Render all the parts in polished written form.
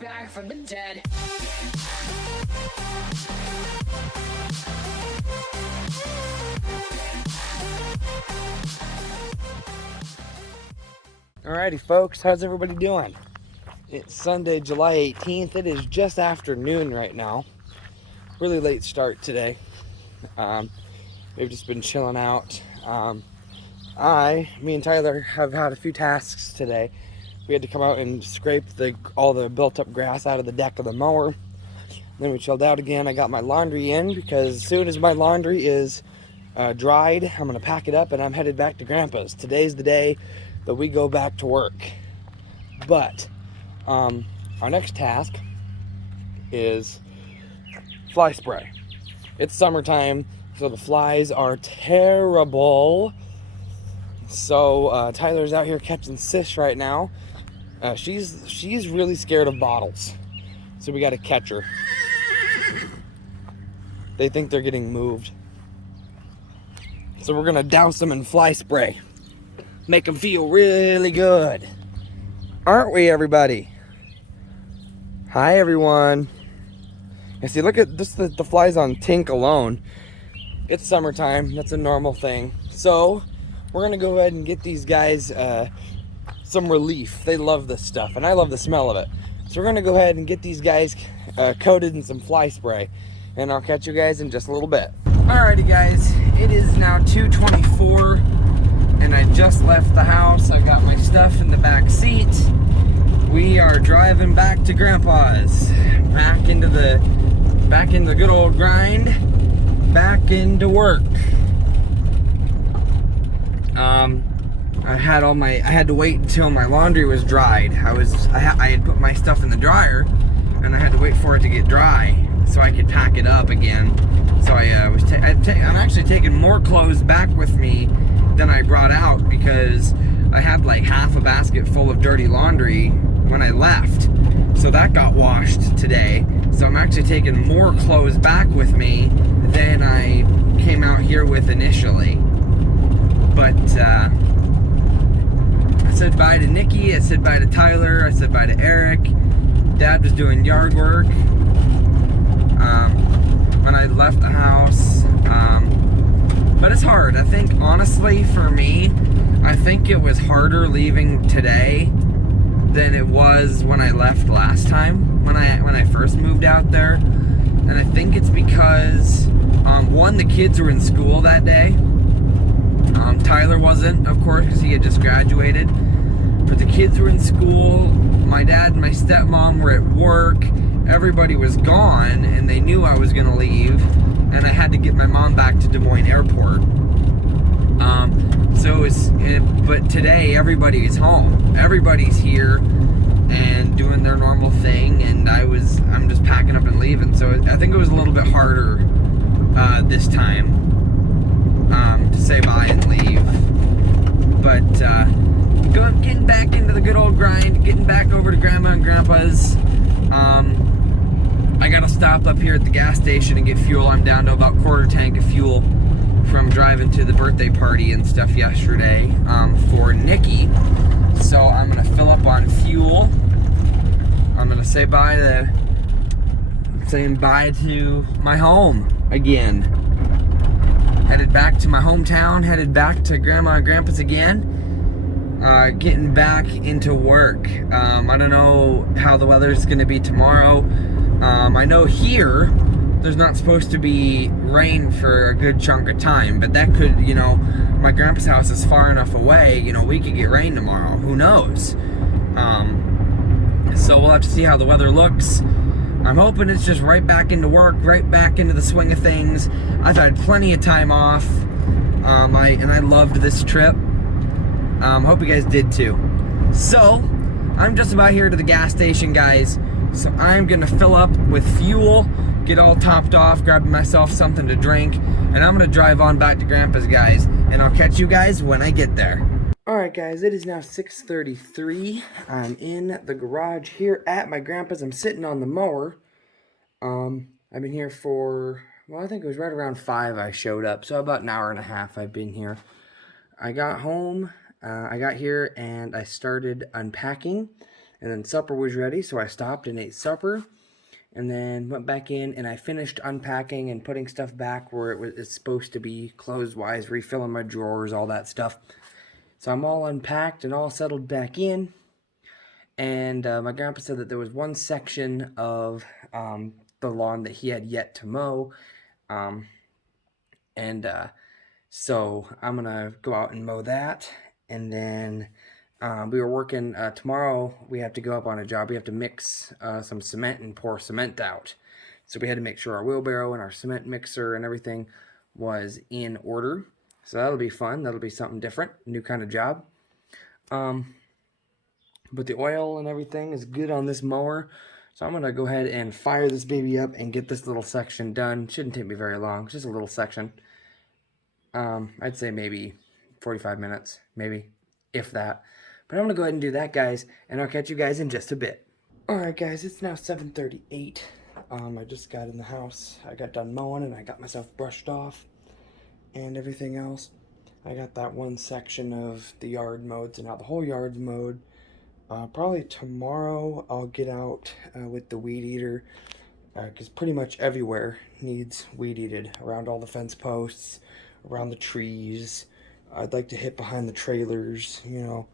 back from the dead. Alrighty folks, how's everybody doing? It's Sunday, July 18th. It is just after noon right now. Really late start today. We've just been chilling out. Me and Tyler have had a few tasks today. We had to come out and scrape all the built up grass out of the deck of the mower. Then we chilled out again. I got my laundry in because as soon as my laundry is dried, I'm gonna pack it up and I'm headed back to Grandpa's. Today's the day that we go back to work. But our next task is fly spray. It's summertime, so the flies are terrible. So Tyler's out here catching Sis right now. She's really scared of bottles, so we got to catch her. They think they're getting moved, so we're gonna douse them in fly spray, make them feel really good, aren't we, everybody? Hi, everyone. And see, look at just the flies on Tink alone. It's summertime. That's a normal thing. So we're gonna go ahead and get these guys some relief. They love this stuff, and I love the smell of it. So we're gonna go ahead and get these guys coated in some fly spray, and I'll catch you guys in just a little bit. Alrighty, guys. It is now 2:24, and I just left the house. I got my stuff in the back seat. We are driving back to Grandpa's, back into the good old grind, back into work. I had to wait until my laundry was dried. I had put my stuff in the dryer, and I had to wait for it to get dry so I could pack it up again. So I'm actually taking more clothes back with me than I brought out because I had like half a basket full of dirty laundry when I left. So that got washed today. So I'm actually taking more clothes back with me than I came out here with initially. But I said bye to Nikki, I said bye to Tyler, I said bye to Eric. Dad was doing yard work when I left the house. But it's hard. I think honestly for me, I think it was harder leaving today than it was when I left last time, when I first moved out there. And I think it's because one, the kids were in school that day. Tyler wasn't, of course, because he had just graduated. But the kids were in school. My dad and my stepmom were at work. Everybody was gone, and they knew I was going to leave. And I had to get my mom back to Des Moines Airport. But today, everybody is home. Everybody's here and doing their normal thing, and I'm just packing up and leaving. So I think it was a little bit harder this time to say bye and leave. But getting back into the good old grind, getting back over to Grandma and Grandpa's. I gotta stop up here at the gas station and get fuel. I'm down to about quarter tank of fuel from driving to the birthday party and stuff yesterday for Nikki. So I'm gonna fill up on fuel. I'm gonna say saying bye to my home again. Headed back to my hometown, headed back to Grandma and Grandpa's again. Getting back into work. I don't know how the weather's gonna be tomorrow. I know here there's not supposed to be rain for a good chunk of time, but that could, my grandpa's house is far enough away, we could get rain tomorrow. Who knows? So we'll have to see how the weather looks. I'm hoping it's just right back into work, right back into the swing of things. I've had plenty of time off, and I loved this trip. Hope you guys did too. So, I'm just about here to the gas station, guys. So I'm gonna fill up with fuel, get all topped off, grab myself something to drink, and I'm gonna drive on back to Grandpa's, guys. And I'll catch you guys when I get there. Alright guys, it is now 6:33. I'm in the garage here at my grandpa's. I'm sitting on the mower. I've been here for, I think it was right around 5 I showed up. So about an hour and a half I've been here. I got home, I got here and I started unpacking. And then supper was ready, so I stopped and ate supper. And then went back in and I finished unpacking and putting stuff back where it's supposed to be, clothes-wise, refilling my drawers, all that stuff. So I'm all unpacked and all settled back in. And my grandpa said that there was one section of the lawn that he had yet to mow. So I'm going to go out and mow that. And then we were working, tomorrow we have to go up on a job. We have to mix some cement and pour cement out. So we had to make sure our wheelbarrow and our cement mixer and everything was in order. So that'll be fun. That'll be something different, new kind of job. But the oil and everything is good on this mower. So I'm going to go ahead and fire this baby up and get this little section done. Shouldn't take me very long. It's just a little section. I'd say maybe 45 minutes, maybe, if that. But I'm going to go ahead and do that, guys, and I'll catch you guys in just a bit. Alright, guys, it's now 7:38. I just got in the house. I got done mowing, and I got myself brushed off and everything else. I got that one section of the yard mowed, so now the whole yard's mowed. Probably tomorrow I'll get out with the weed eater, because pretty much everywhere needs weed eated, around all the fence posts, around the trees. I'd like to hit behind the trailers, you know,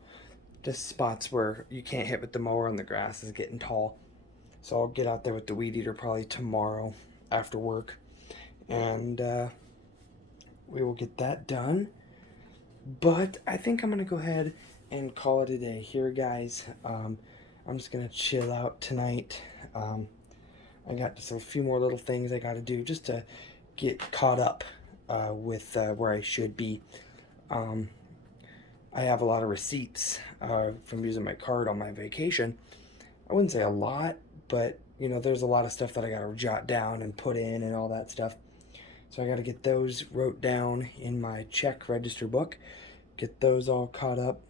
just spots where you can't hit with the mower and the grass is getting tall. So I'll get out there with the weed eater probably tomorrow after work, and we will get that done. But I think I'm gonna go ahead and call it a day here, guys. I'm just gonna chill out tonight. I got just a few more little things I gotta do just to get caught up with where I should be. I have a lot of receipts from using my card on my vacation. I wouldn't say a lot, but you know, there's a lot of stuff that I gotta jot down and put in and all that stuff. So I gotta get those wrote down in my check register book, get those all caught up.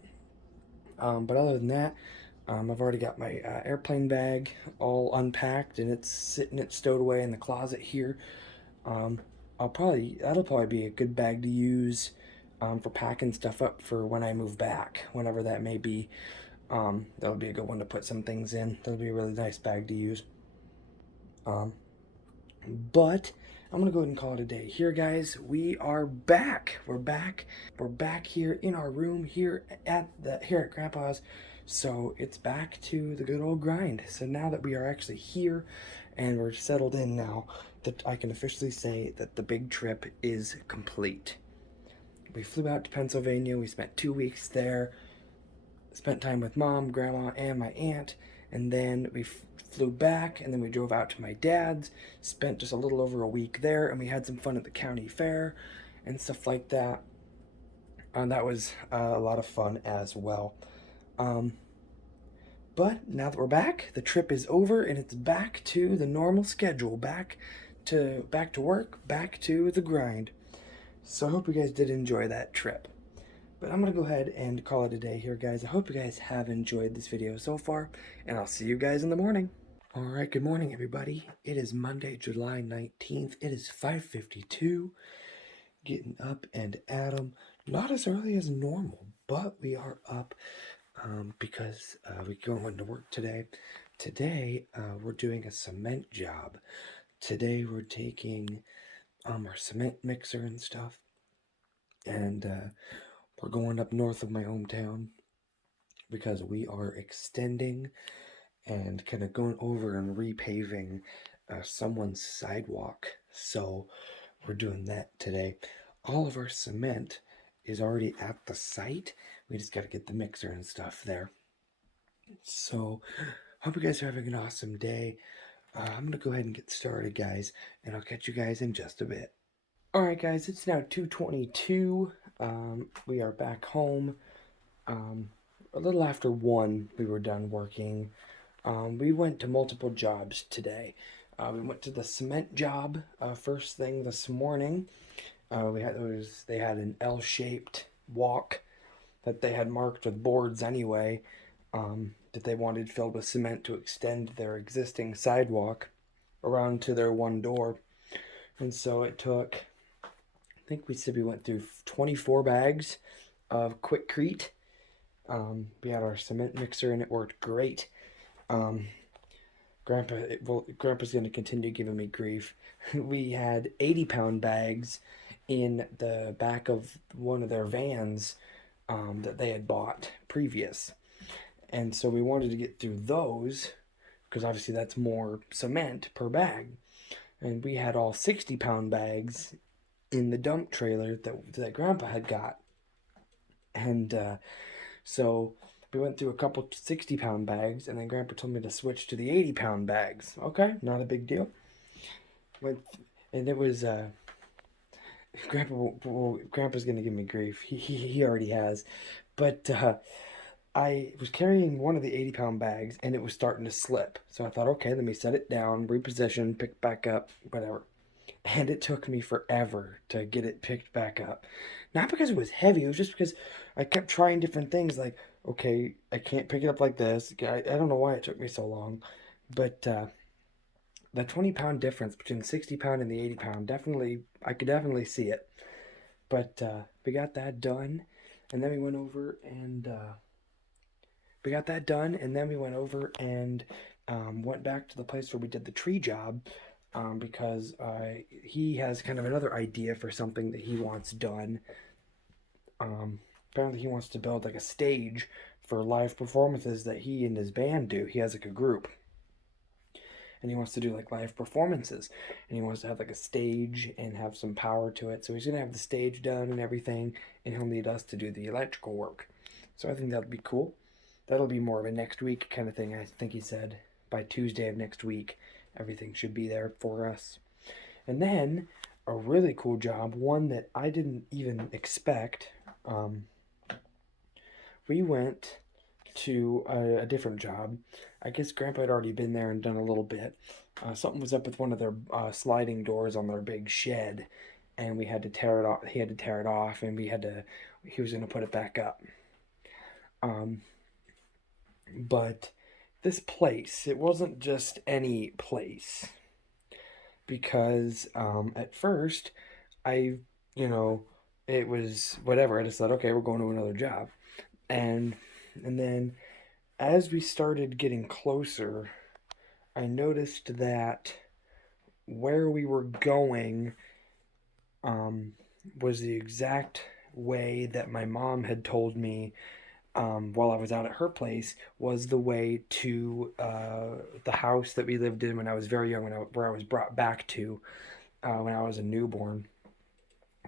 But other than that, I've already got my airplane bag all unpacked and it's stowed away in the closet here. That'll probably be a good bag to use for packing stuff up for when I move back, whenever that may be. That'll be a good one to put some things in. That'll be a really nice bag to use. But I'm gonna go ahead and call it a day here, guys. We are back. We're back here in our room here at Grandpa's. So it's back to the good old grind. So now that we are actually here and we're settled in now, that I can officially say that the big trip is complete. We flew out to Pennsylvania. We spent 2 weeks there, spent time with Mom, Grandma, and my aunt, and then we flew back, and then we drove out to my dad's, spent just a little over a week there, and we had some fun at the county fair and stuff like that. And that was a lot of fun as well. But now that we're back, the trip is over and it's back to the normal schedule, back to work, back to the grind. So I hope you guys did enjoy that trip. But I'm going to go ahead and call it a day here, guys. I hope you guys have enjoyed this video so far, and I'll see you guys in the morning. Alright, good morning, everybody. It is Monday, July 19th. It is 5:52. Getting up and at 'em. Not as early as normal, but we are up because we're going to work today. Today, we're doing a cement job. Today, we're taking our cement mixer and stuff, and we're going up north of my hometown because we are extending and kind of going over and repaving someone's sidewalk. So we're doing that today. All of our cement is already at the site. We just got to get the mixer and stuff there. So hope you guys are having an awesome day. I'm going to go ahead and get started, guys, and I'll catch you guys in just a bit. Alright, guys, it's now 2:22. We are back home. A little after 1, we were done working. We went to multiple jobs today. We went to the cement job first thing this morning. They had an L-shaped walk that they had marked with boards anyway, that they wanted filled with cement to extend their existing sidewalk around to their one door. And so it took, I think we said we went through 24 bags of Quikrete. We had our cement mixer and it worked great. Um, Grandpa's going to continue giving me grief. We had 80-pound bags in the back of one of their vans that they had bought previous. And so we wanted to get through those because obviously that's more cement per bag. And we had all 60-pound bags in the dump trailer that Grandpa had got. And so we went through a couple 60-pound bags, and then Grandpa told me to switch to the 80-pound bags. Okay, not a big deal. Went, and it was Grandpa's gonna give me grief. He already has, but I was carrying one of the 80-pound bags, and it was starting to slip. So I thought, okay, let me set it down, reposition, pick back up, whatever. And it took me forever to get it picked back up. Not because it was heavy, it was just because I kept trying different things. Like, okay, I can't pick it up like this. I don't know why it took me so long. But the 20-pound difference between the 60-pound and the 80-pound, definitely, I could definitely see it. But we got that done. And then we went over and we got that done. And then we went over and went back to the place where we did the tree job because he has kind of another idea for something that he wants done. Apparently, he wants to build like a stage for live performances that he and his band do. He has like a group, and he wants to do like live performances, and he wants to have like a stage and have some power to it. So he's gonna have the stage done and everything, and he'll need us to do the electrical work. So I think that'll be cool. That'll be more of a next week kind of thing. I think he said by Tuesday of next week everything should be there for us. And then a really cool job, one that I didn't even expect. We went to a different job. I guess Grandpa had already been there and done a little bit. Something was up with one of their sliding doors on their big shed, and we had to tear it off. He had to tear it off, and he was going to put it back up. But this place, it wasn't just any place because at first I, you know, it was whatever. I just thought, okay, we're going to another job, and then as we started getting closer, I noticed that where we were going um, was the exact way that my mom had told me while I was out at her place was the way to the house that we lived in when I was very young, where I was brought back to when I was a newborn.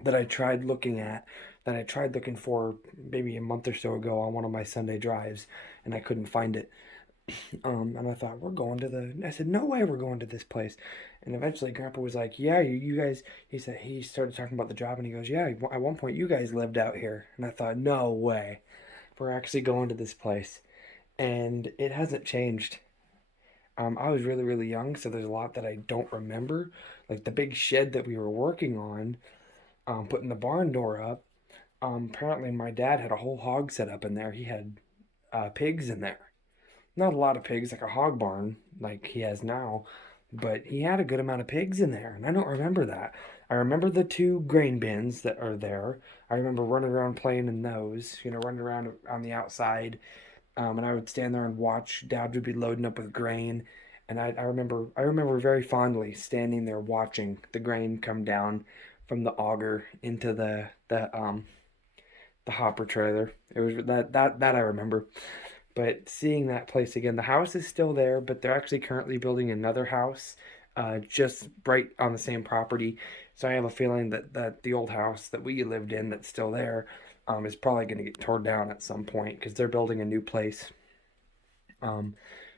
That I tried looking at, that I tried looking for maybe a month or so ago on one of my Sunday drives, and I couldn't find it. And I thought, we're going to I said, no way we're going to this place. And eventually Grandpa was like, yeah, you guys, he said, he started talking about the job and he goes, yeah, at one point you guys lived out here. And I thought, no way. We're actually going to this place. And it hasn't changed. I was really, really young, so there's a lot that I don't remember. Like the big shed that we were working on, putting the barn door up. Apparently my dad had a whole hog set up in there. He had pigs in there. Not a lot of pigs, like a hog barn, like he has now, but he had a good amount of pigs in there, and I don't remember that. I remember the two grain bins that are there. I remember running around playing in those, running around on the outside, and I would stand there and watch. Dad would be loading up with grain, and I remember very fondly standing there watching the grain come down from the auger into the hopper trailer. It was that I remember. But seeing that place again, the house is still there, but they're actually currently building another house just right on the same property. So I have a feeling that the old house that we lived in that's still there is probably going to get torn down at some point because they're building a new place. Um,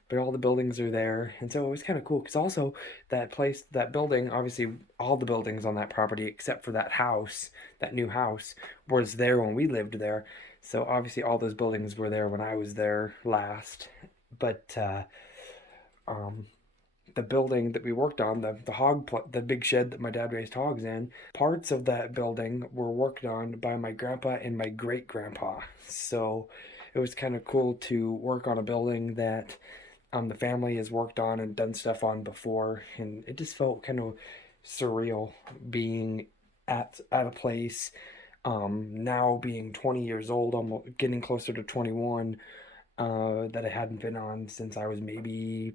but all the buildings are there, and so it was kind of cool because also that place, that building, obviously all the buildings on that property except for that house, that new house, was there when we lived there. So obviously all those buildings were there when I was there last. But um, the building that we worked on, the big shed that my dad raised hogs in, parts of that building were worked on by my grandpa and my great grandpa. So it was kind of cool to work on a building that the family has worked on and done stuff on before, and it just felt kind of surreal being at a place now being 20 years old, almost getting closer to 21, that I hadn't been on since I was maybe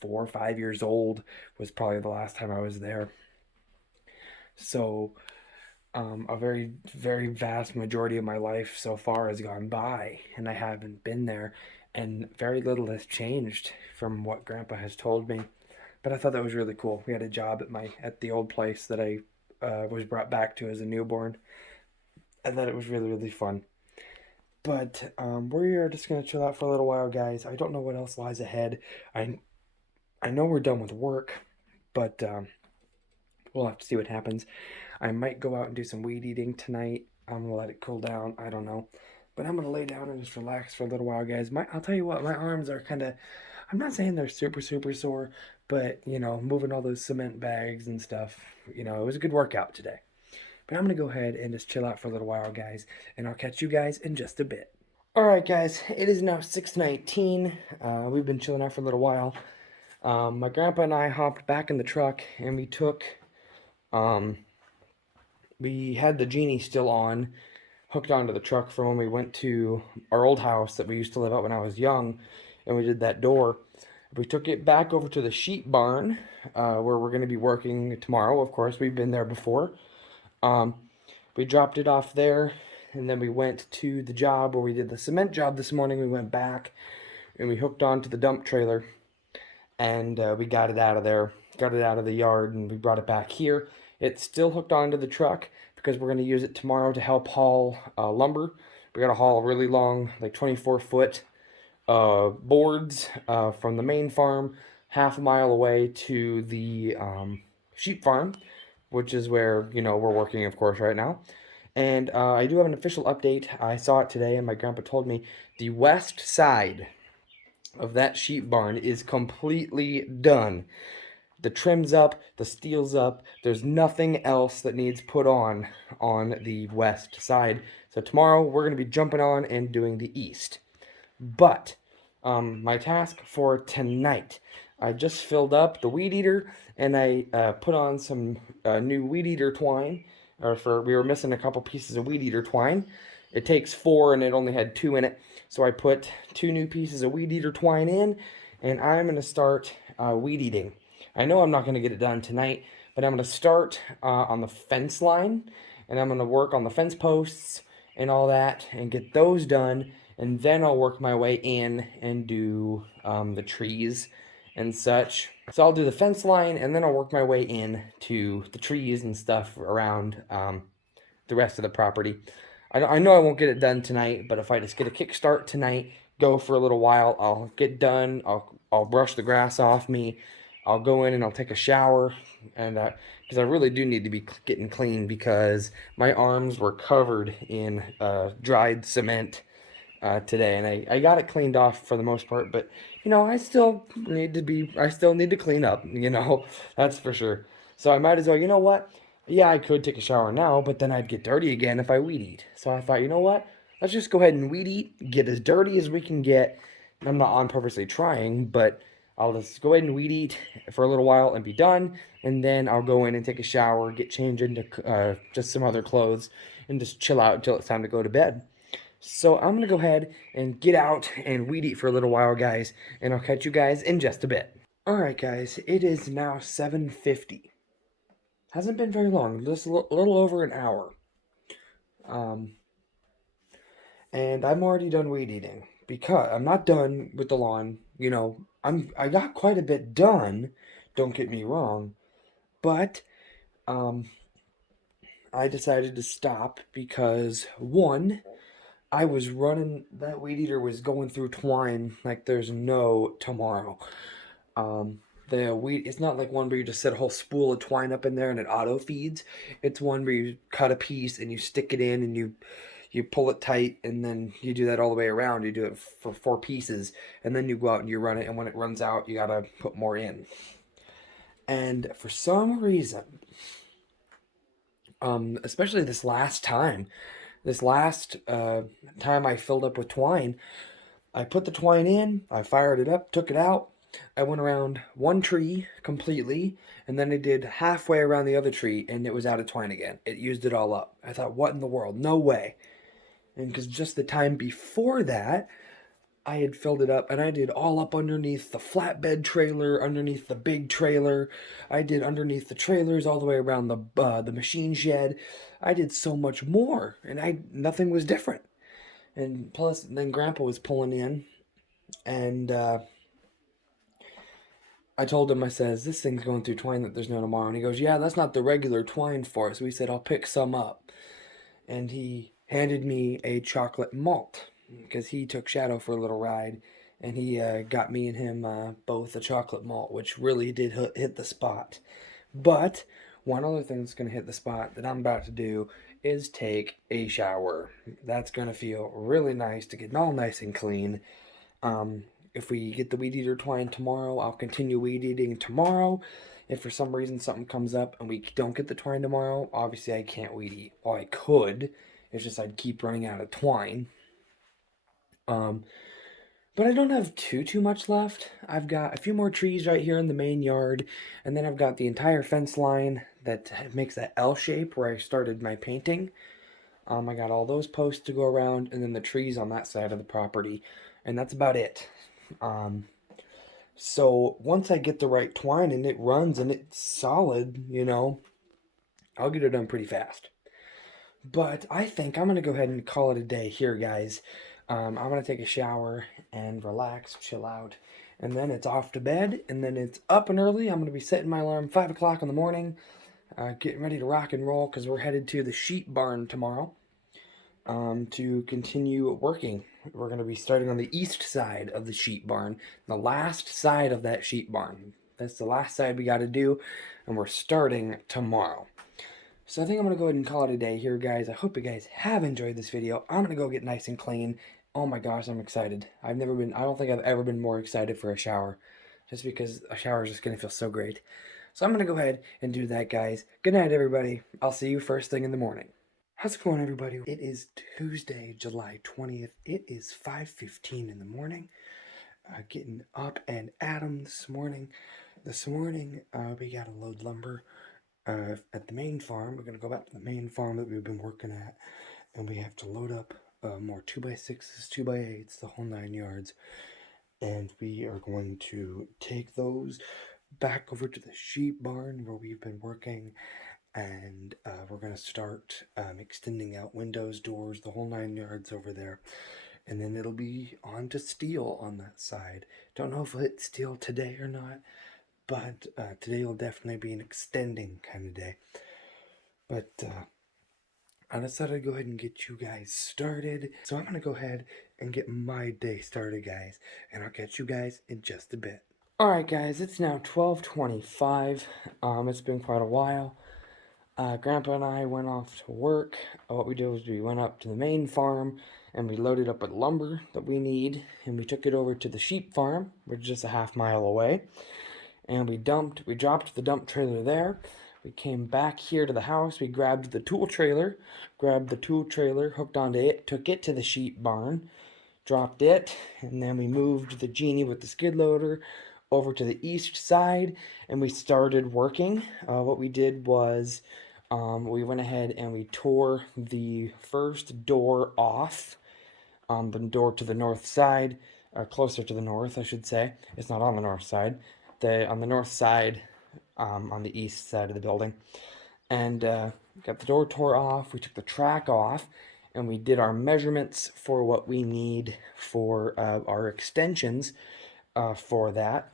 4 or 5 years old, was probably the last time I was there. So a very, very vast majority of my life so far has gone by, and I haven't been there, and very little has changed from what Grandpa has told me. But I thought that was really cool. We had a job at the old place that I was brought back to as a newborn. I thought it was really, really fun. But we're just gonna chill out for a little while, guys. I don't know what else lies ahead. I know we're done with work, but we'll have to see what happens. I might go out and do some weed eating tonight. I'm gonna let it cool down. I don't know, but I'm gonna lay down and just relax for a little while, guys. I'll tell you what, my arms are kind of. I'm not saying they're super super sore, but moving all those cement bags and stuff, it was a good workout today. But I'm gonna go ahead and just chill out for a little while, guys, and I'll catch you guys in just a bit. All right, guys. It is now 6:19. We've been chilling out for a little while. My grandpa and I hopped back in the truck, and um, we had the Genie still on, hooked onto the truck from when we went to our old house that we used to live at when I was young, and we did that door. We took it back over to the sheep barn, where we're going to be working tomorrow. Of course, we've been there before. Um, we dropped it off there, and then we went to the job where we did the cement job this morning. We went back, and we hooked onto the dump trailer, and we got it out of there, got it out of the yard, and we brought it back here. It's still hooked onto the truck because we're going to use it tomorrow to help haul lumber. We got to haul really long, like 24-foot boards from the main farm half a mile away to the sheep farm, which is where, we're working, of course, right now. And I do have an official update. I saw it today, and my grandpa told me the west side of that sheep barn is completely done. The trim's up, the steel's up. There's nothing else that needs put on the west side. So tomorrow we're going to be jumping on and doing the east. But my task for tonight, I just filled up the weed eater, and I put on some new weed eater twine. We were missing a couple pieces of weed eater twine. It takes 4, and it only had 2 in it. So I put 2 new pieces of weed eater twine in, and I'm going to start weed eating. I know I'm not going to get it done tonight, but I'm going to start on the fence line, and I'm going to work on the fence posts and all that and get those done, and then I'll work my way in and do the trees and such. So I'll do the fence line, and then I'll work my way in to the trees and stuff around the rest of the property. I know I won't get it done tonight, but if I just get a kickstart tonight, go for a little while, I'll get done. I'll brush the grass off me. I'll go in and I'll take a shower, and because I really do need to be getting clean because my arms were covered in dried cement today, and I got it cleaned off for the most part, but I still need to clean up, that's for sure. So I might as well, what? Yeah, I could take a shower now, but then I'd get dirty again if I weed eat. So I thought, let's just go ahead and weed eat, get as dirty as we can get. I'm not on purposely trying, but I'll just go ahead and weed eat for a little while and be done, and then I'll go in and take a shower, get changed into just some other clothes, and just chill out until it's time to go to bed. So I'm going to go ahead and get out and weed eat for a little while, guys, and I'll catch you guys in just a bit. Alright, guys, it is now 7:50. Hasn't been very long, just a little over an hour. And I'm already done weed eating because I'm not done with the lawn. I got quite a bit done, don't get me wrong, but I decided to stop because one, I was running, that weed eater was going through twine like there's no tomorrow. The weed, it's not like one where you just set a whole spool of twine up in there and it auto feeds. It's one where you cut a piece and you stick it in and you pull it tight, and then you do that all the way around. You do it for 4 pieces, and then you go out and you run it, and when it runs out, you gotta put more in. And for some reason, especially this last time I filled up with twine, I put the twine in, I fired it up, took it out, I went around one tree completely, and then I did halfway around the other tree, and it was out of twine again. It used it all up. I thought, what in the world? No way. And because just the time before that, I had filled it up, and I did all up underneath the flatbed trailer, underneath the big trailer. I did underneath the trailers, all the way around the machine shed. I did so much more, and nothing was different. And plus, then Grandpa was pulling in, and I told him, I says, this thing's going through twine that there's no tomorrow. And he goes, yeah, that's not the regular twine for us. So he said, I'll pick some up. And he handed me a chocolate malt because he took Shadow for a little ride. And he got me and him both a chocolate malt, which really did hit the spot. But one other thing that's going to hit the spot that I'm about to do is take a shower. That's going to feel really nice to get all nice and clean. If we get the weed eater twine tomorrow, I'll continue weed eating tomorrow. If for some reason something comes up and we don't get the twine tomorrow, obviously I can't weed eat. Well, I could. It's just I'd keep running out of twine. But I don't have too much left. I've got a few more trees right here in the main yard, and then I've got the entire fence line that makes that L shape where I started my painting. I got all those posts to go around, and then the trees on that side of the property, and that's about it. So once I get the right twine and it runs and it's solid, I'll get it done pretty fast. But I think I'm going to go ahead and call it a day here, guys. I'm going to take a shower and relax, chill out. And then it's off to bed, and then it's up and early. I'm going to be setting my alarm 5 o'clock in the morning, getting ready to rock and roll because we're headed to the sheep barn tomorrow to continue working. We're going to be starting on the east side of the sheep barn, the last side of that sheep barn. That's the last side we got to do, and we're starting tomorrow. So I think I'm going to go ahead and call it a day here, guys. I hope you guys have enjoyed this video. I'm going to go get nice and clean. Oh my gosh, I'm excited. I don't think I've ever been more excited for a shower, just because a shower is just going to feel so great. So I'm going to go ahead and do that, guys. Good night, everybody. I'll see you first thing in the morning. How's it going, everybody? It is Tuesday, July 20th. It is 5:15 in the morning. Getting up and at 'em this morning. This morning, we got to load lumber at the main farm. We're going to go back to the main farm that we've been working at, and we have to load up more 2x6s, 2x8s, the whole 9 yards. And we are going to take those back over to the sheep barn where we've been working, and we're going to start extending out windows, doors, the whole 9 yards over there. And then it'll be on to steel on that side. Don't know if we'll hit steel today or not, but today will definitely be an extending kind of day. But I decided to go ahead and get you guys started. So I'm going to go ahead and get my day started, guys. And I'll catch you guys in just a bit. Alright, guys, it's now 12:25. It's been quite a while. Grandpa and I went off to work. What we did was we went up to the main farm and we loaded up with lumber that we need, and we took it over to the sheep farm, which is just a half-mile away. And we dropped the dump trailer there. We came back here to the house. We grabbed the tool trailer, hooked onto it, took it to the sheep barn, dropped it, and then we moved the Genie with the skid loader over to the east side, and we started working. What we did was we went ahead and we tore the first door off, the door to the north side, closer to the north, I should say. It's not on the north side. On the north side, on the east side of the building. And got the door tore off. We took the track off, and we did our measurements for what we need for our extensions for that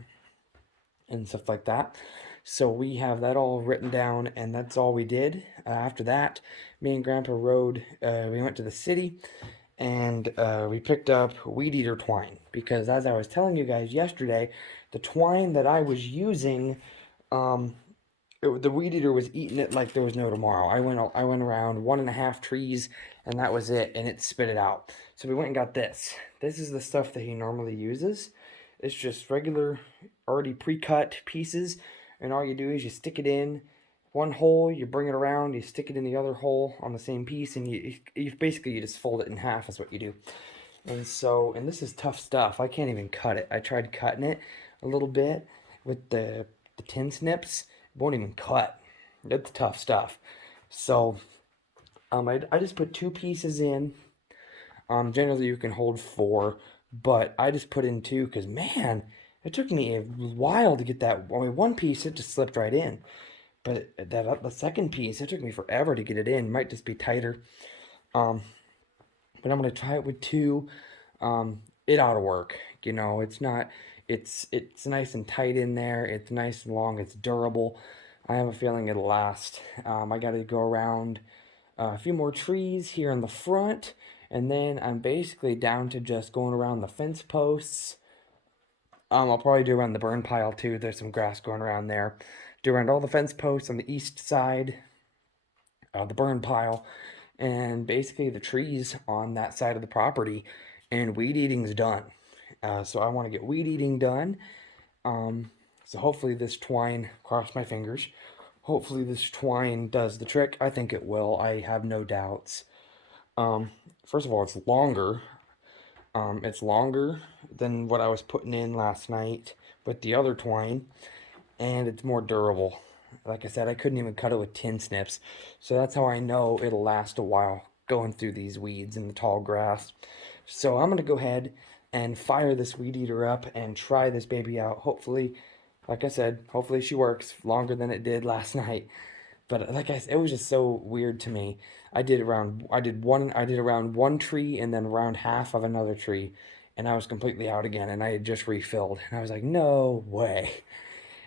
and stuff like that. So we have that all written down, and that's all we did. After that, me and Grandpa rode, we went to the city, and we picked up weed eater twine, because as I was telling you guys yesterday, the twine that I was using, the weed eater was eating it like there was no tomorrow. I went around 1.5 trees, and that was it, and it spit it out. So we went and got this. This is the stuff that he normally uses. It's just regular, already pre-cut pieces, and all you do is you stick it in one hole, you bring it around, you stick it in the other hole on the same piece, and you basically just fold it in half is what you do. And this is tough stuff. I can't even cut it. I tried cutting it a little bit with the tin snips. It won't even cut. It's tough stuff. So I just put 2 pieces in. Generally you can hold 4, but I just put in 2 because, man, it took me a while to get that. I mean, one piece, it just slipped right in. But the second piece, it took me forever to get it in. Might just be tighter. Um, but I'm gonna try it with 2. It ought to work. You know, it's not. It's nice and tight in there. It's nice and long. It's durable. I have a feeling it'll last. I got to go around a few more trees here in the front, and then I'm basically down to just going around the fence posts. I'll probably do around the burn pile too. There's some grass going around there. Do around all the fence posts on the east side, the burn pile, and basically the trees on that side of the property. And weed eating's done. So I want to get weed eating done. So hopefully this twine, cross my fingers, hopefully this twine does the trick. I think it will. I have no doubts. First of all, it's longer. It's longer than what I was putting in last night with the other twine, and it's more durable. Like I said, I couldn't even cut it with tin snips, so that's how I know it'll last a while going through these weeds and the tall grass. So I'm gonna go ahead and fire this weed eater up and try this baby out. Hopefully, like I said, hopefully she works longer than it did last night. But like I said, it was just so weird to me. I did around one tree and then around half of another tree, and I was completely out again, and I had just refilled. And I was like, no way.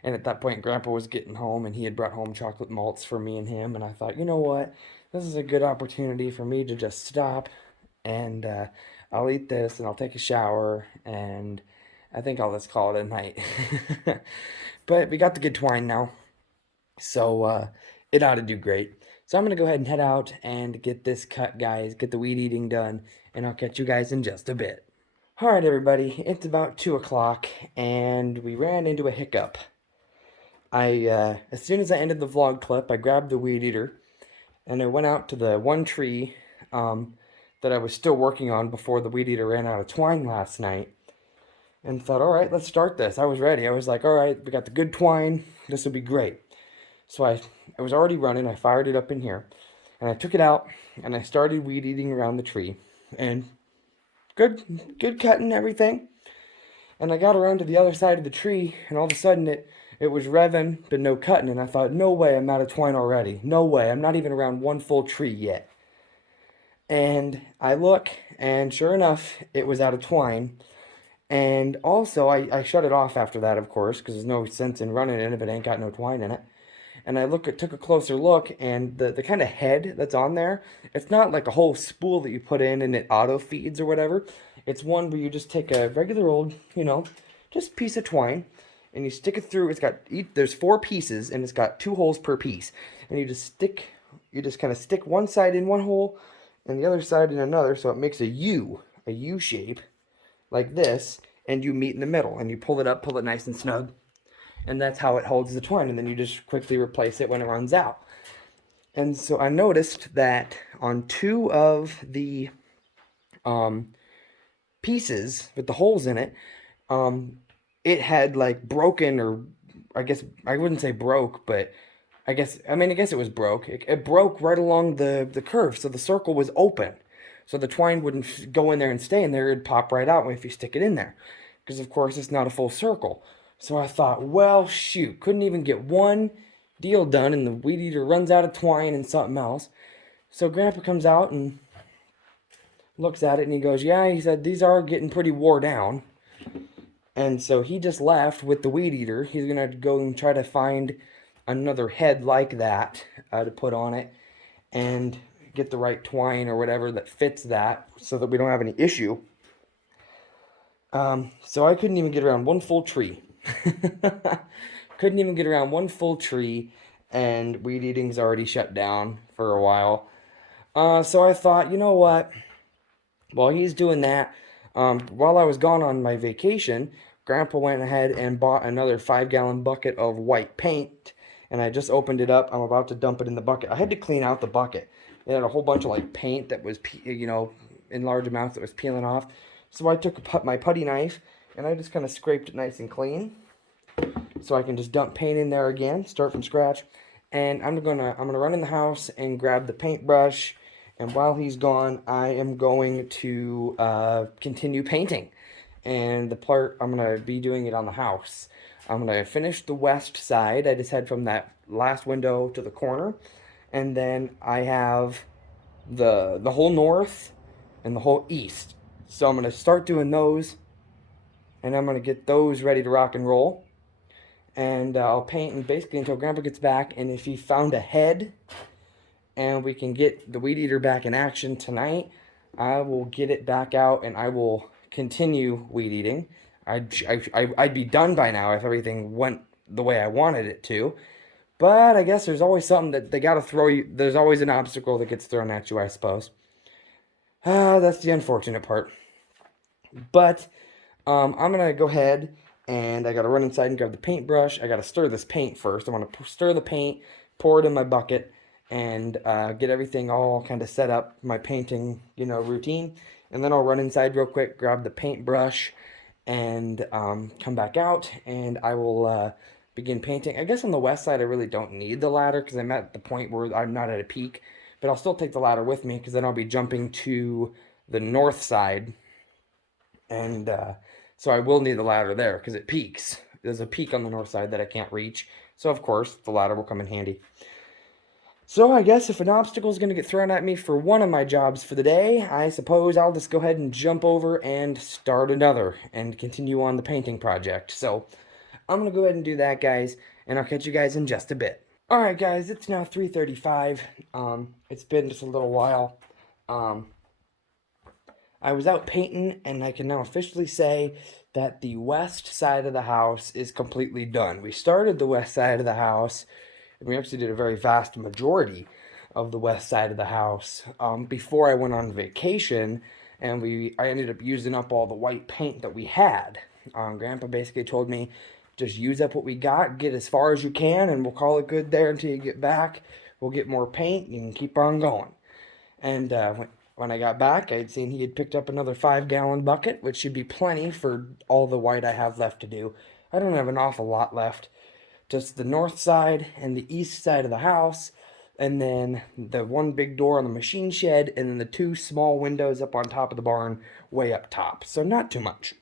And at that point, Grandpa was getting home, and he had brought home chocolate malts for me and him. And I thought, you know what? This is a good opportunity for me to just stop, and I'll eat this, and I'll take a shower, and I think I'll just call it a night. But we got the good twine now, so it ought to do great. So I'm gonna go ahead and head out and get this cut, guys. Get the weed eating done, and I'll catch you guys in just a bit. All right, everybody. It's about 2 o'clock, and we ran into a hiccup. As soon as I ended the vlog clip, I grabbed the weed eater, and I went out to the one tree that I was still working on before the weed eater ran out of twine last night, and thought, all right, let's start this. I was ready. I was like, all right, we got the good twine. This will be great. So I was already running. I fired it up in here, and I took it out, and I started weed eating around the tree, and good cutting everything. And I got around to the other side of the tree, and all of a sudden it was revving, but no cutting. And I thought, no way, I'm out of twine already. No way, I'm not even around one full tree yet. And I look, and sure enough, it was out of twine. And also, I shut it off after that, of course, because there's no sense in running it if it ain't got no twine in it. And took a closer look, and the kind of head that's on there, it's not like a whole spool that you put in and it auto feeds or whatever. It's one where you just take a regular old, just piece of twine, and you stick it through. There's 4 pieces, and it's got 2 holes per piece. And you just kind of stick one side in one hole and the other side in another, so it makes a U shape, like this, and you meet in the middle, and you pull it up, pull it nice and snug. And that's how it holds the twine, and then you just quickly replace it when it runs out. And so I noticed that on 2 of the pieces with the holes in it, it had like broken, or I guess I wouldn't say broke, but I guess it was broke. It broke right along the curve, so the circle was open. So the twine wouldn't go in there and stay in there, it'd pop right out if you stick it in there. Because of course it's not a full circle. So I thought, well, shoot, couldn't even get one deal done, and the weed eater runs out of twine and something else. So Grandpa comes out and looks at it, and he goes, yeah, he said, these are getting pretty wore down. And so he just left with the weed eater. He's going to go and try to find another head like that to put on it and get the right twine or whatever that fits that so that we don't have any issue. So I couldn't even get around one full tree. Couldn't even get around one full tree, and weed eating's already shut down for a while. So I thought, you know what? While he's doing that, while I was gone on my vacation, Grandpa went ahead and bought another 5-gallon bucket of white paint, and I just opened it up. I'm about to dump it in the bucket. I had to clean out the bucket. It had a whole bunch of like paint that was, in large amounts that was peeling off. So I took my putty knife, and I just kind of scraped it nice and clean, so I can just dump paint in there again, start from scratch. And I'm gonna run in the house and grab the paintbrush. And while he's gone, I am going to continue painting. and the part I'm going to be doing it on the house. I'm going to finish the west side. I just head from that last window to the corner, and then I have the whole north and the whole east. So I'm going to start doing those, and I'm going to get those ready to rock and roll. And I'll paint and basically until Grandpa gets back. And if he found a head and we can get the weed eater back in action tonight, I will get it back out and I will continue weed eating. I'd be done by now if everything went the way I wanted it to. But I guess there's always something that they gotta throw you. There's always an obstacle that gets thrown at you, I suppose. That's the unfortunate part. But I'm gonna go ahead and I gotta run inside and grab the paintbrush. I gotta stir this paint first. I want to stir the paint, pour it in my bucket, and get everything all kind of set up, my painting, routine. And then I'll run inside real quick, grab the paintbrush, and come back out, and I will begin painting. I guess on the west side, I really don't need the ladder because I'm at the point where I'm not at a peak, but I'll still take the ladder with me because then I'll be jumping to the north side, and so I will need the ladder there because it peaks. There's a peak on the north side that I can't reach, so of course the ladder will come in handy. So I guess if an obstacle is going to get thrown at me for one of my jobs for the day, I suppose I'll just go ahead and jump over and start another and continue on the painting project. So I'm going to go ahead and do that, guys, and I'll catch you guys in just a bit. Alright, guys, it's now 3:35. It's been just a little while. I was out painting, and I can now officially say that the west side of the house is completely done. We started the west side of the house, and we actually did a very vast majority of the west side of the house before I went on vacation, and I ended up using up all the white paint that we had. Grandpa basically told me, just use up what we got, get as far as you can, and we'll call it good there until you get back. We'll get more paint and keep on going. And when I got back, I'd seen he had picked up another 5-gallon bucket, which should be plenty for all the white I have left to do. I don't have an awful lot left. Just the north side and the east side of the house, and then the one big door on the machine shed, and then the 2 small windows up on top of the barn, way up top. So not too much.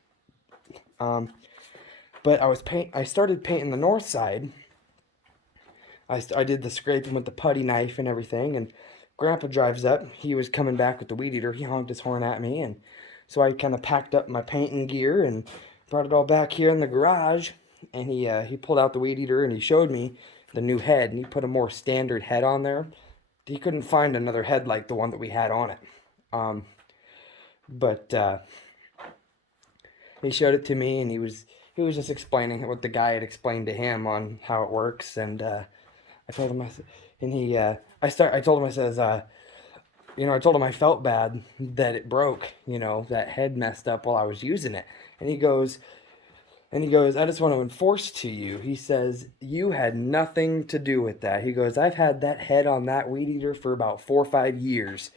But I started painting the north side. I did the scraping with the putty knife and everything, and Grandpa drives up. He was coming back with the weed eater. He honked his horn at me, and so I kind of packed up my painting gear and brought it all back here in the garage. And he pulled out the weed eater and he showed me the new head, and he put a more standard head on there. He couldn't find another head like the one that we had on it. But he showed it to me, and he was just explaining what the guy had explained to him on how it works. And I told him, I told him, I says, I told him I felt bad that it broke, that head messed up while I was using it. And he goes, I just want to enforce to you. He says, you had nothing to do with that. He goes, I've had that head on that weed eater for about 4 or 5 years.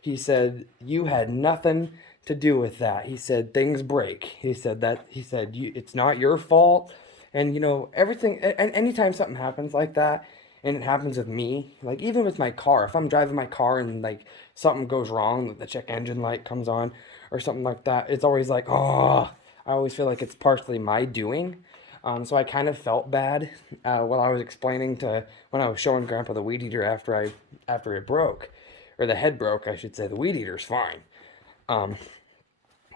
He said, you had nothing to do with that. He said, things break. He said, it's not your fault. And, everything, and anytime something happens like that, and it happens with me, like even with my car, if I'm driving my car and like something goes wrong, the check engine light comes on or something like that, it's always like, oh, I always feel like it's partially my doing. So I kind of felt bad while I was explaining when I was showing Grandpa the weed eater after it broke, or the head broke, I should say. The weed eater's fine.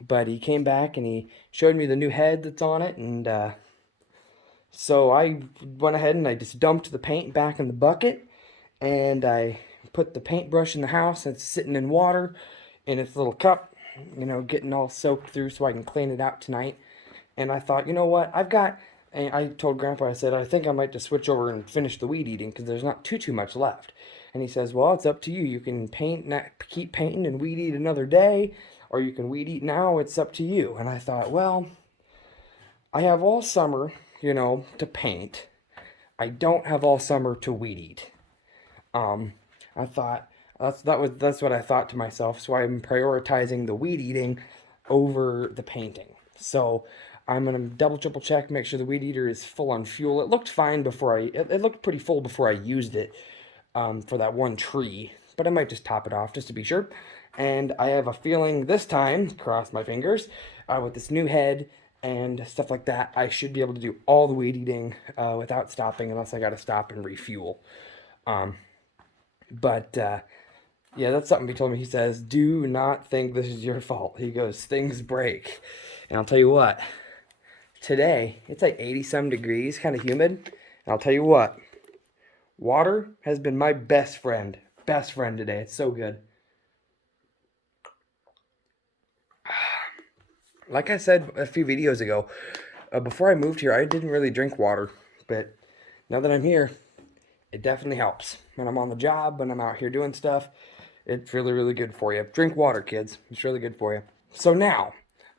But he came back and he showed me the new head that's on it, and so I went ahead and I just dumped the paint back in the bucket, and I put the paintbrush in the house. It's sitting in water in its little cup, getting all soaked through so I can clean it out tonight. And I thought, you know what, and I told Grandpa, I said, I think I might just switch over and finish the weed eating because there's not too much left. And he says, well, it's up to you. You can keep painting and weed eat another day, or you can weed eat now. It's up to you. And I thought, well, I have all summer, to paint. I don't have all summer to weed eat. I thought, that's what I thought to myself. So I'm prioritizing the weed eating over the painting. So I'm gonna double triple check, make sure the weed eater is full on fuel. It looked fine it looked pretty full before I used it for that one tree, but I might just top it off just to be sure. And I have a feeling this time, cross my fingers, with this new head and stuff like that, I should be able to do all the weed eating without stopping, unless I got to stop and refuel. But yeah, that's something he told me. He says, do not think this is your fault. He goes, things break. And I'll tell you what, today, it's like 80 some degrees, kind of humid. And I'll tell you what, water has been my best friend today. It's so good. Like I said a few videos ago, before I moved here, I didn't really drink water. But now that I'm here, it definitely helps. When I'm on the job, when I'm out here doing stuff, it's really, really good for you. Drink water, kids. It's really good for you. So now,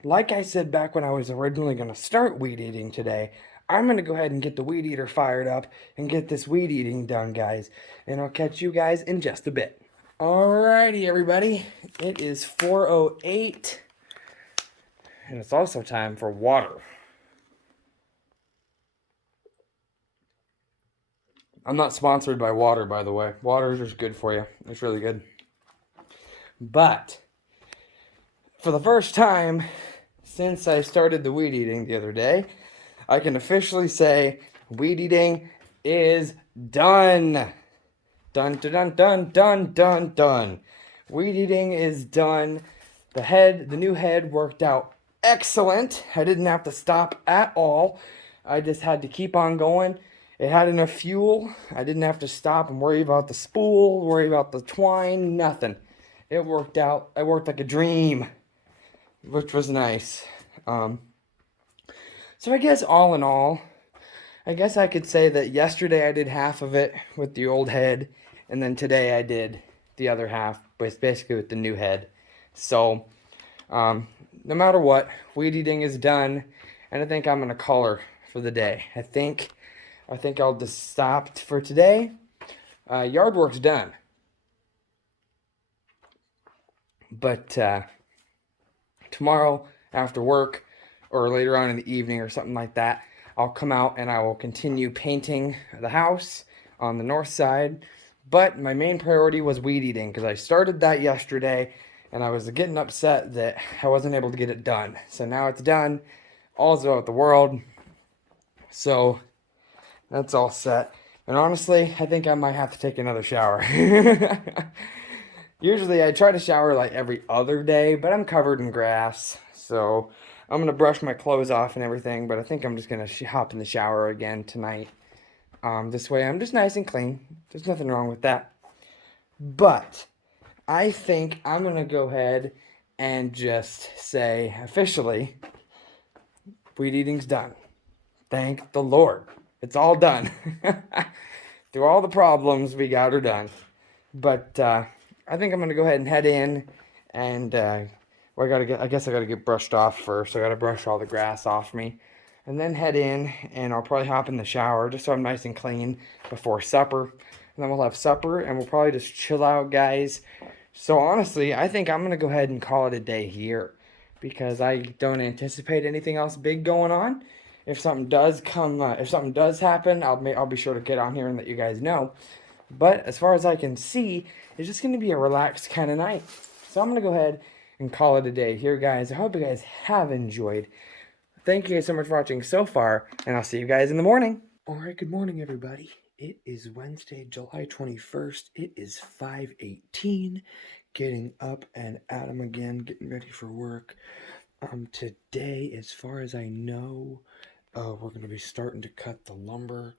like I said back when I was originally going to start weed eating today, I'm going to go ahead and get the weed eater fired up and get this weed eating done, guys. And I'll catch you guys in just a bit. Alrighty, everybody. It is 4:08. And it's also time for water. I'm not sponsored by water, by the way. Water is just good for you. It's really good. But for the first time since I started the weed eating the other day, I can officially say weed eating is done. Dun, dun, dun, dun, dun, dun, dun. Weed eating is done. The new head worked out excellent. I didn't have to stop at all. I just had to keep on going. It had enough fuel. I didn't have to stop and worry about the spool, worry about the twine, nothing. It worked out. It worked like a dream, which was nice. So I guess all in all, I guess I could say that yesterday I did half of it with the old head, and then today I did the other half, but it's basically with the new head. So, no matter what, weed eating is done, and I think I'm gonna call her for the day. I think I'll just stop for today. Yard work's done, but tomorrow after work or later on in the evening or something like that, I'll come out and I will continue painting the house on the north side. But my main priority was weed eating because I started that yesterday and I was getting upset that I wasn't able to get it done. So now it's done. All's about the world. So that's all set. And honestly, I think I might have to take another shower. Usually I try to shower like every other day, but I'm covered in grass. So I'm going to brush my clothes off and everything, but I think I'm just going to hop in the shower again tonight. This way I'm just nice and clean. There's nothing wrong with that. But I think I'm going to go ahead and just say officially, weed eating's done. Thank the Lord. It's all done. Through all the problems, we got her done. But I think I'm going to go ahead and head in and well, I guess I gotta get brushed off first. I gotta brush all the grass off me. And then head in, and I'll probably hop in the shower just so I'm nice and clean before supper. And then we'll have supper, and we'll probably just chill out, guys. So honestly, I think I'm gonna go ahead and call it a day here. Because I don't anticipate anything else big going on. If something does happen, I'll be sure to get on here and let you guys know. But as far as I can see, it's just gonna be a relaxed kind of night. So I'm gonna go ahead and call it a day here, guys. I hope you guys have enjoyed. Thank you guys so much for watching so far, and I'll see you guys in the morning. Alright, good morning, everybody. It is Wednesday, July 21st. It is 5:18. Getting up and at 'em again, getting ready for work. Today, as far as I know, we're going to be starting to cut the lumber.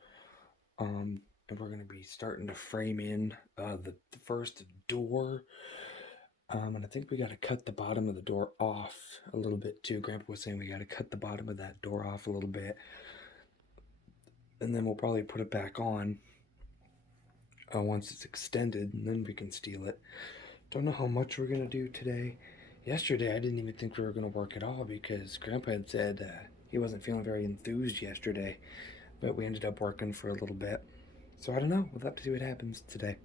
And we're going to be starting to frame in the first door. And I think we got to cut the bottom of the door off a little bit too. Grandpa was saying we got to cut the bottom of that door off a little bit. And then we'll probably put it back on once it's extended, and then we can steel it. Don't know how much we're going to do today. Yesterday, I didn't even think we were going to work at all because Grandpa had said he wasn't feeling very enthused yesterday. But we ended up working for a little bit. So I don't know. We'll have to see what happens today.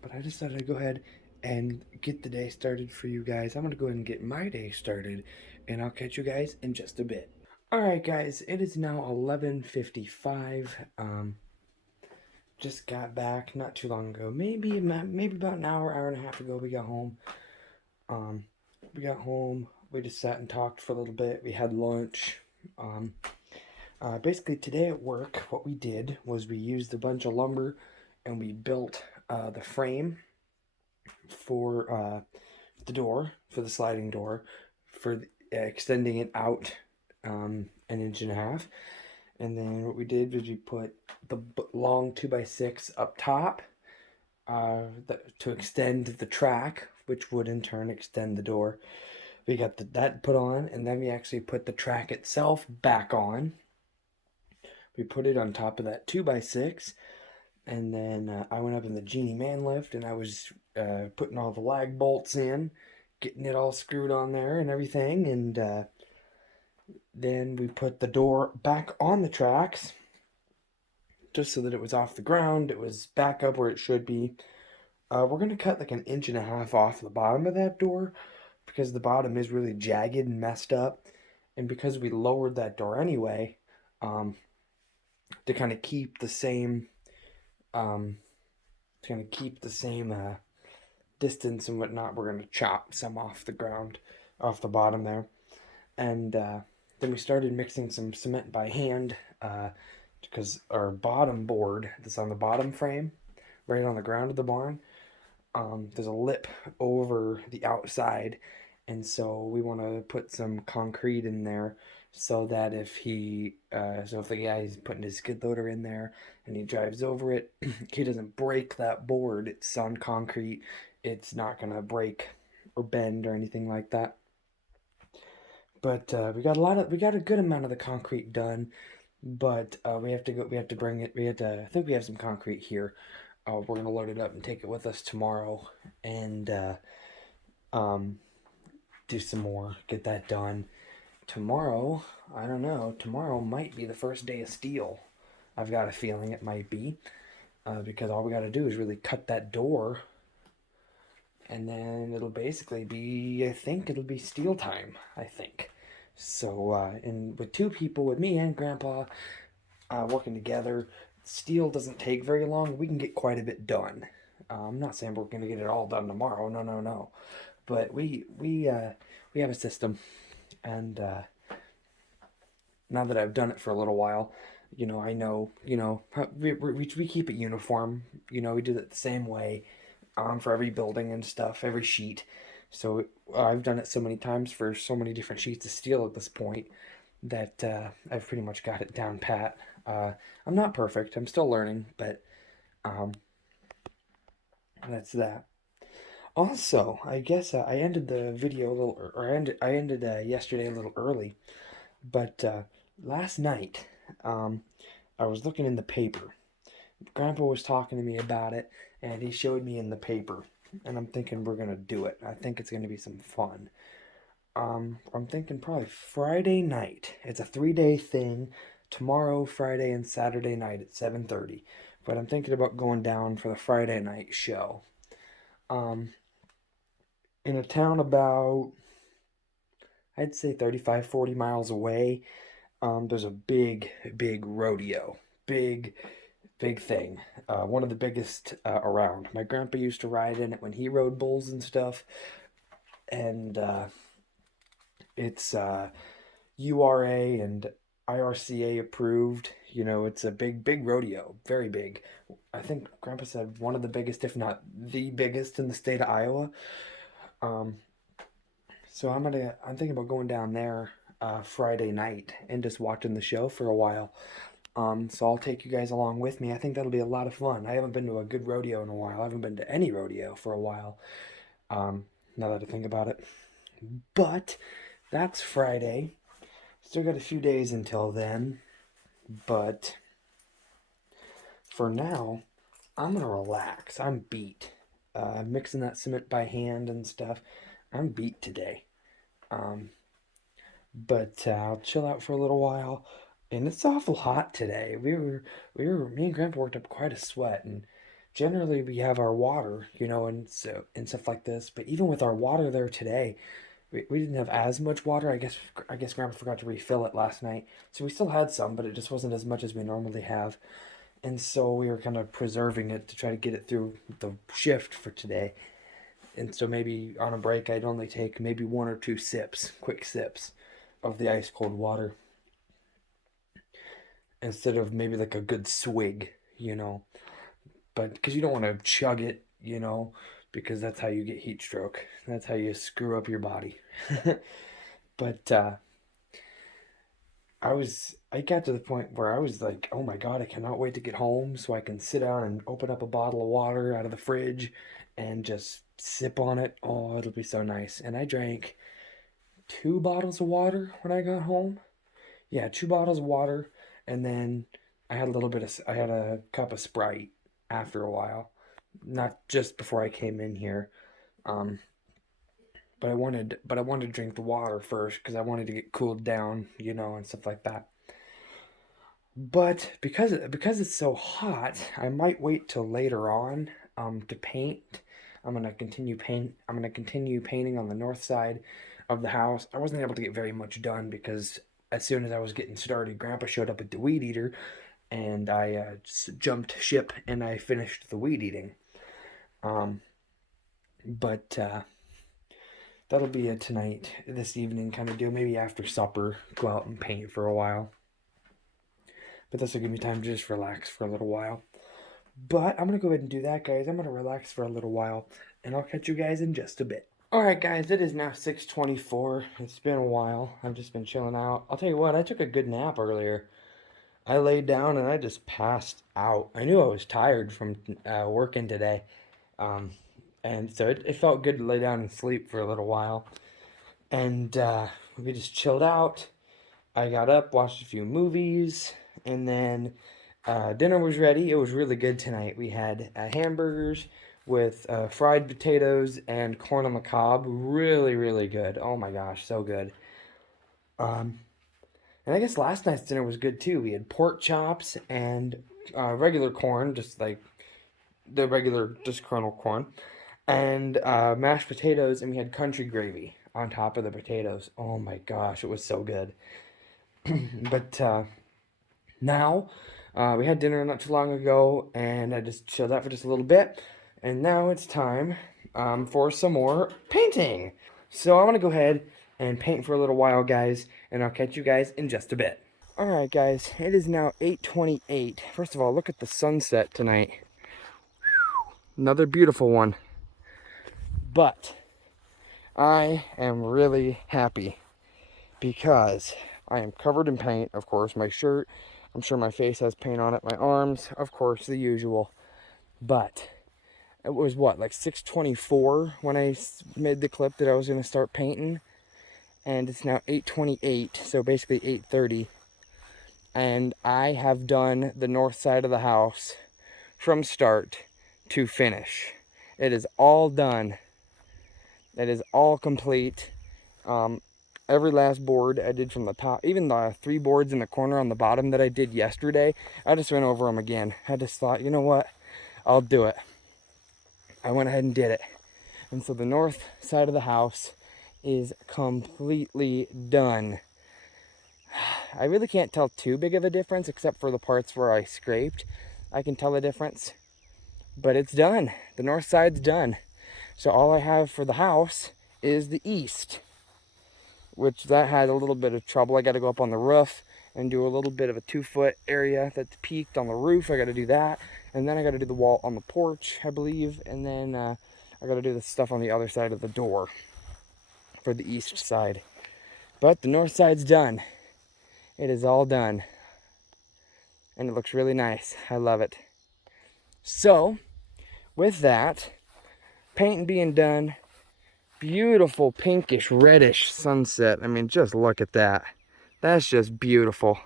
But I just thought I'd go ahead and get the day started for you guys. I'm going to go ahead and get my day started, and I'll catch you guys in just a bit. Alright guys, it is now 11:55. Just got back not too long ago. Maybe about an hour and a half ago we got home. We got home. We just sat and talked for a little bit. We had lunch. Um, Basically, today at work, what we did was we used a bunch of lumber and we built the frame for the door, for the sliding door, for extending it out an inch and a half. And then what we did was we put the long 2x6 up top to extend the track, which would in turn extend the door. We got that put on, and then we actually put the track itself back on. We put it on top of that 2x6, and then I went up in the Genie man lift, and I was putting all the lag bolts in, getting it all screwed on there and everything, and then we put the door back on the tracks, just so that it was off the ground. It was back up where it should be. We're gonna cut like an inch and a half off the bottom of that door because the bottom is really jagged and messed up, and because we lowered that door anyway, um, to kind of keep the same, um, distance and whatnot, we're gonna chop some off the ground, off the bottom there, and then we started mixing some cement by hand because our bottom board that's on the bottom frame, right on the ground of the barn, there's a lip over the outside, and so we want to put some concrete in there so that if the guy's putting his skid loader in there and he drives over it, he doesn't break that board. It's on concrete. It's not gonna break or bend or anything like that. But we got a good amount of the concrete done. But we have to go. We have to bring it. We had to. I think we have some concrete here. We're gonna load it up and take it with us tomorrow, and um, do some more. Get that done tomorrow. I don't know. Tomorrow might be the first day of steel. I've got a feeling it might be, because all we got to do is really cut that door, and then it'll basically be. I think it'll be steel time. I think. So, and with two people, with me and Grandpa, working together, steel doesn't take very long. We can get quite a bit done. I'm not saying we're going to get it all done tomorrow. No, no, no. But we have a system, and now that I've done it for a little while, I know, we keep it uniform. We do it the same way, for every building and stuff, every sheet. So I've done it so many times for so many different sheets of steel at this point that I've pretty much got it down pat. I'm not perfect. I'm still learning, but um, that's that. Also, I guess I ended the video a little, or I ended yesterday a little early, but last night um, I was looking in the paper. Grandpa was talking to me about it, and he showed me in the paper, and I'm thinking we're gonna do it. I think it's gonna be some fun. I'm thinking probably Friday night. It's a 3-day thing. Tomorrow, Friday, and Saturday night at 7:30. But I'm thinking about going down for the Friday night show. Um, in a town about, I'd say 35, 40 miles away, there's a big, big rodeo. Big, big thing. One of the biggest around. My grandpa used to ride in it when he rode bulls and stuff. And it's URA and IRCA approved. It's a big, big rodeo, very big. I think Grandpa said one of the biggest, if not the biggest, in the state of Iowa. Um, so I'm thinking about going down there Friday night and just watching the show for a while. So I'll take you guys along with me. I think that'll be a lot of fun. I haven't been to a good rodeo in a while. I haven't been to any rodeo for a while. Um, Now that I think about it, but that's Friday. Still got a few days until then, but for now, I'm gonna relax. I'm beat. Mixing that cement by hand and stuff. I'm beat today. Um, but I'll chill out for a little while. And it's awful hot today. Me and Grandpa worked up quite a sweat, and generally we have our water, and stuff like this. But even with our water there today, we didn't have as much water. I guess Grandpa forgot to refill it last night, so we still had some, but it just wasn't as much as we normally have. And so we were kind of preserving it to try to get it through the shift for today. And so maybe on a break, I'd only take maybe 1 or 2 sips, quick sips of the ice cold water instead of maybe like a good swig, But because you don't want to chug it, because that's how you get heat stroke. That's how you screw up your body. But I got to the point where I was like, oh my God, I cannot wait to get home so I can sit down and open up a bottle of water out of the fridge and just sip on it. Oh, it'll be so nice. And I drank 2 bottles of water when I got home. Yeah, 2 bottles of water, and then I had a cup of Sprite after a while, not just before I came in here. Um, but I wanted to drink the water first because I wanted to get cooled down, and stuff like that. But because it's so hot, I might wait till later on to paint. I'm gonna continue painting on the north side of the house. I wasn't able to get very much done because as soon as I was getting started, Grandpa showed up with the weed eater, and I just jumped ship and I finished the weed eating. Um, but that'll be it tonight, this evening kind of deal. Maybe after supper, go out and paint for a while. But this will give me time to just relax for a little while. But I'm going to go ahead and do that, guys. I'm going to relax for a little while, and I'll catch you guys in just a bit. Alright, guys, it is now 6:24. It's been a while. I've just been chilling out. I'll tell you what, I took a good nap earlier. I laid down and I just passed out. I knew I was tired from working today. Um, and so it felt good to lay down and sleep for a little while. And we just chilled out. I got up, watched a few movies, and then dinner was ready. It was really good tonight. We had hamburgers with fried potatoes and corn on the cob. Really, really good. Oh my gosh, so good. And I guess last night's dinner was good too. We had pork chops and regular corn, just like the regular, just kernel corn, and mashed potatoes, and we had country gravy on top of the potatoes. Oh my gosh, it was so good. But now, we had dinner not too long ago, and I just chilled out for just a little bit, and now it's time for some more painting. So I'm going to go ahead and paint for a little while, guys, and I'll catch you guys in just a bit. Alright, guys, it is now 8:28. First of all, look at the sunset tonight. Another beautiful one. But I am really happy because I am covered in paint, of course. My shirt, I'm sure my face has paint on it. My arms, of course, the usual. But it was what, like 6:24 when I made the clip that I was going to start painting. And it's now 8:28, so basically 8:30. And I have done the north side of the house from start to finish. It is all done. It is all complete. Every last board I did from the top, even the 3 boards in the corner on the bottom that I did yesterday, I just went over them again. I just thought, you know what, I'll do it. I went ahead and did it. And so the north side of the house is completely done. I really can't tell too big of a difference except for the parts where I scraped. I can tell the difference, but it's done. The north side's done. So all I have for the house is the east, which that had a little bit of trouble. I got to go up on the roof and do a little bit of a 2-foot area that's peaked on the roof. I got to do that, and then I got to do the wall on the porch, I believe, and then I got to do the stuff on the other side of the door for the east side. But the north side's done. It is all done, and it looks really nice. I love it. So with that paint being done, beautiful pinkish reddish sunset. I mean, just look at that. That's just beautiful.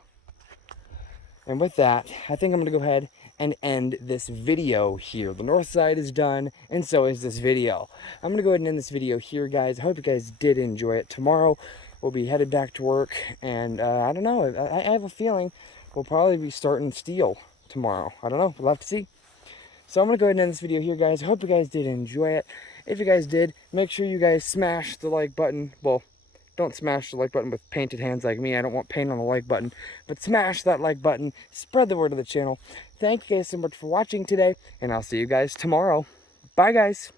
And with that, I think I'm gonna go ahead and end this video here. The north side is done, and so is this video. I'm gonna go ahead and end this video here, guys. I hope you guys did enjoy it. Tomorrow we'll be headed back to work, and I don't know, I have a feeling we'll probably be starting steel tomorrow. I don't know, we'll have to see. So I'm going to go ahead and end this video here, guys. I hope you guys did enjoy it. If you guys did, make sure you guys smash the like button. Well, don't smash the like button with painted hands like me. I don't want paint on the like button. But smash that like button. Spread the word of the channel. Thank you guys so much for watching today, and I'll see you guys tomorrow. Bye, guys.